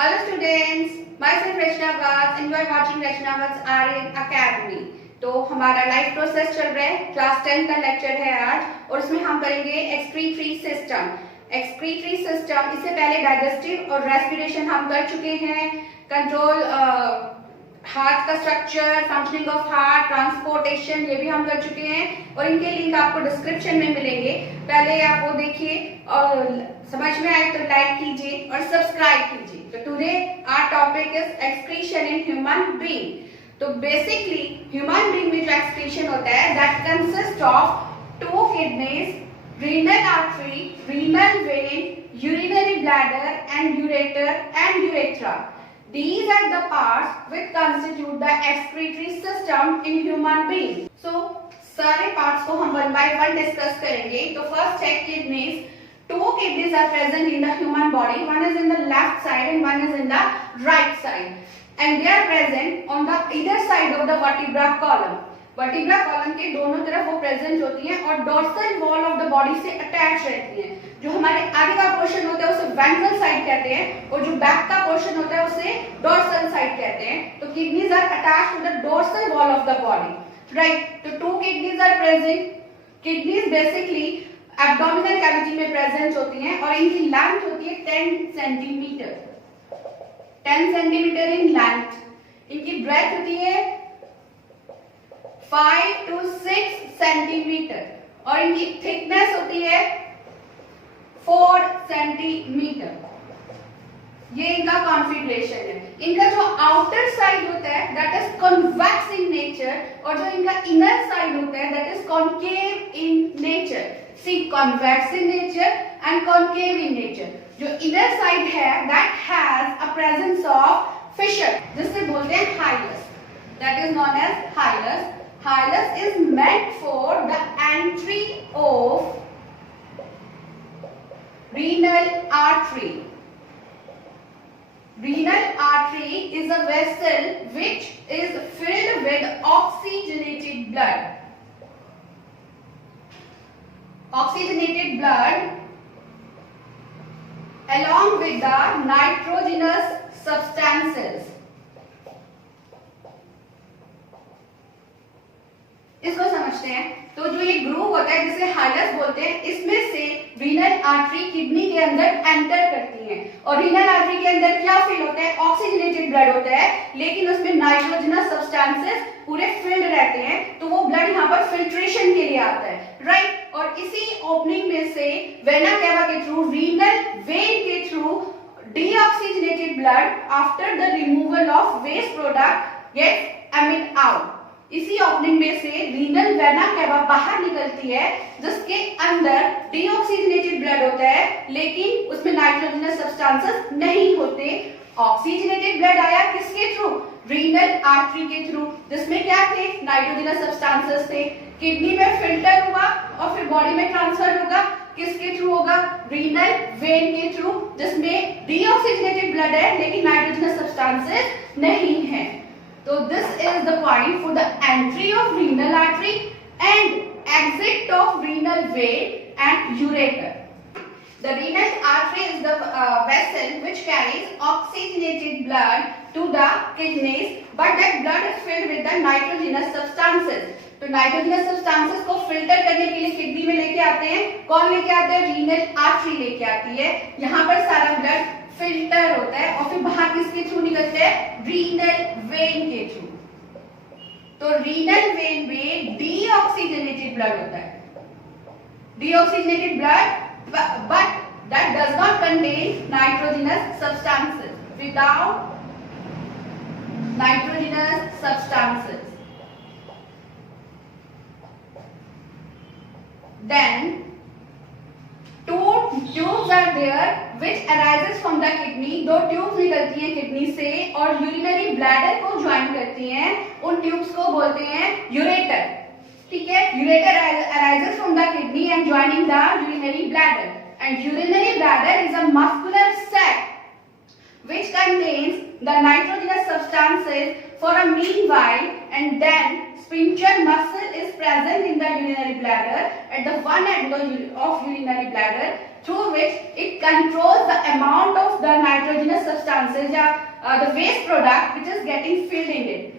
Hello students, myself Rachna Vaz and you are watching Rachna Vaz Aryan Academy। तो हमारा life process चल रहा है, क्लास 10 का लेक्चर है आज और उसमें हम करेंगे एक्सक्रीटरी सिस्टम। एक्सक्रीटरी सिस्टम, इससे पहले डाइजेस्टिव और रेस्पिरेशन हम कर चुके हैं, कंट्रोल हार्ट का structure, functioning of heart, transportation, ये भी हम कर चुके हैं और इनके लिंक आपको डिस्क्रिप्शन में मिलेंगे। पहले आप वो देखिए और समझ में आए तो लाइक कीजिए और सब्सक्राइब कीजिए। तो today our topic is excretion in human being. तो बेसिकली ह्यूमन बीइंग में जो एक्सक्रीशन होता है that consist of 2 kidneys, renal artery, renal vein, urinary bladder and ureter and urethra. These are the parts which constitute the excretory system in human being. So सारे parts को हम one by one discuss करेंगे। तो first है kidneys. 2 kidneys are present in the human body. One is in the left side and one is in the right side, and they are present on the either side of the vertebral column. Vertebra column के दोनों तरफ वो present होती हैं और dorsal wall of the body से attach रहती हैं। जो हमारे आगे का पोर्शन होता है उसे वेंट्रल साइड कहते हैं और जो बैक का पोर्शन होता है उसे डॉर्सल साइड कहते हैं। तो kidneys are attached to the dorsal wall of the body, right. तो 2 kidneys are present. Kidneys basically abdominal cavity में प्रेजेंट होती हैं और इनकी लेंथ होती है 10 सेंटीमीटर, 10 सेंटीमीटर इन लेंथ। इनकी ब्रेथ होती है 5 to 6 सेंटीमीटर और इनकी थिकनेस होती है 4 सेंटीमीटर। ये इनका कॉन्फिगरेशन है। इनका जो आउटर साइड होता है that is convex in nature और जो इनका इनर साइड होता है that is concave in nature. See, convex in nature and concave in nature. जो इनर साइड है that has a presence of fissure, जिसे बोलते हैं hilus, that is known as hilus. Hilus is meant for the entry of renal artery. Renal artery is a vessel which is filled with oxygenated blood. Oxygenated blood along with the nitrogenous substances. इसको समझते हैं। तो जो ये groove होता है जिसे हाइलस बोलते हैं, इसमें से रीनल आर्टरी किडनी के अंदर एंटर करती है और रीनल आर्टरी के अंदर क्या फिल होता है? ऑक्सीजनेटेड ब्लड होता है, लेकिन उसमें नाइट्रोजनस सब्सटेंसेस पूरे फिल्ड रहते हैं। तो वो ब्लड यहाँ पर फिल्ट्रेशन के लिए आता है, राइट। और इसी ओपनिंग में से वेना कैवा के थ्रू, रीनल वेन के थ्रू deoxygenated blood after the removal of waste product gets emit out. इसी ओपनिंग में से रीनल वेना कैवा बाहर निकलती है जिसके अंदर डीऑक्सीजनेटेड ब्लड होता है, लेकिन उसमें नाइट्रोजनस सब्सटेंसेस नहीं होते। ऑक्सीजनेटेड ब्लड आया किसके थ्रू? रीनल आर्टरी के थ्रू, जिसमें क्या थे? नाइट्रोजनस सब्सटेंसेस थे। किडनी में फिल्टर हुआ और फिर बॉडी में ट्रांसफर होगा, किसके थ्रू होगा? रीनल वेन के थ्रू, जिसमें डीऑक्सीजनेटेड ब्लड है लेकिन नाइट्रोजनस सब्सटेंसेस नहीं है। So this is the point for the entry of renal artery and exit of renal vein and ureter. The renal artery is the vessel which carries oxygenated blood to the kidneys, but that blood is filled with the nitrogenous substances. तो nitrogenous substances को filter करने के लिए kidney में लेके आते हैं। कौन लेके आते हैं? रीनल आर्टरी लेके आती है। यहाँ पर सारा ब्लड फिल्टर होता है और फिर बाहर किसके थ्रू निकलते हैं? रीनल वेन के थ्रू। तो रीनल वेन में डीऑक्सीजनेटेड ब्लड होता है, deoxygenated blood, but that does not contain nitrogenous substances. Without nitrogenous substances, then 2 tubes are there which arises from the kidney. 2 tubes निकलती हैं किडनी से और यूरिनरी ब्लैडर को ज्वाइन करती हैं। उन ट्यूब्स को बोलते हैं यूरेटर, ठीक है। Ureter arises from the kidney and joining the urinary bladder, and urinary bladder is a muscular sac which contains the nitrogenous substances for a meanwhile, and then sphincter muscle is present in the urinary bladder at the one end of urinary bladder, through which it controls the amount of the nitrogenous substance substances या the waste product which is getting filled in it.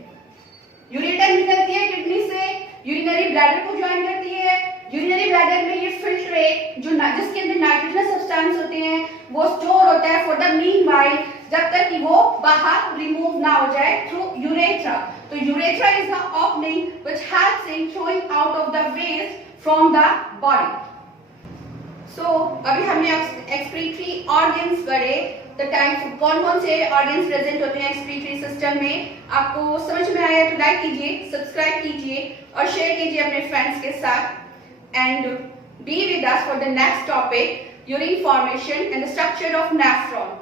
Ureter निकलती है kidney से, urinary bladder को join करती है। Urinary bladder में ये filtrate जो जिसके अंदर नाइट्रोजनस सब्सटेंस होते हैं वो स्टोर होता है फॉर द मीनवाइल, जब तक कि वो बाहर रिमूव ना हो जाए थ्रू यूरेथ्रा। तो urethra is the opening which helps in throwing out of the waste from the body. So अभी हमने एक्सक्रीटरी ऑर्गन्स पढ़े, द टाइप कौन कौन से ऑर्गन्स प्रेजेंट होते हैं एक्सक्रीटरी सिस्टम में। आपको समझ में आया तो लाइक कीजिए, सब्सक्राइब कीजिए और शेयर कीजिए अपने फ्रेंड्स के साथ। And be with us for the next topic, urine formation and the structure of nephron.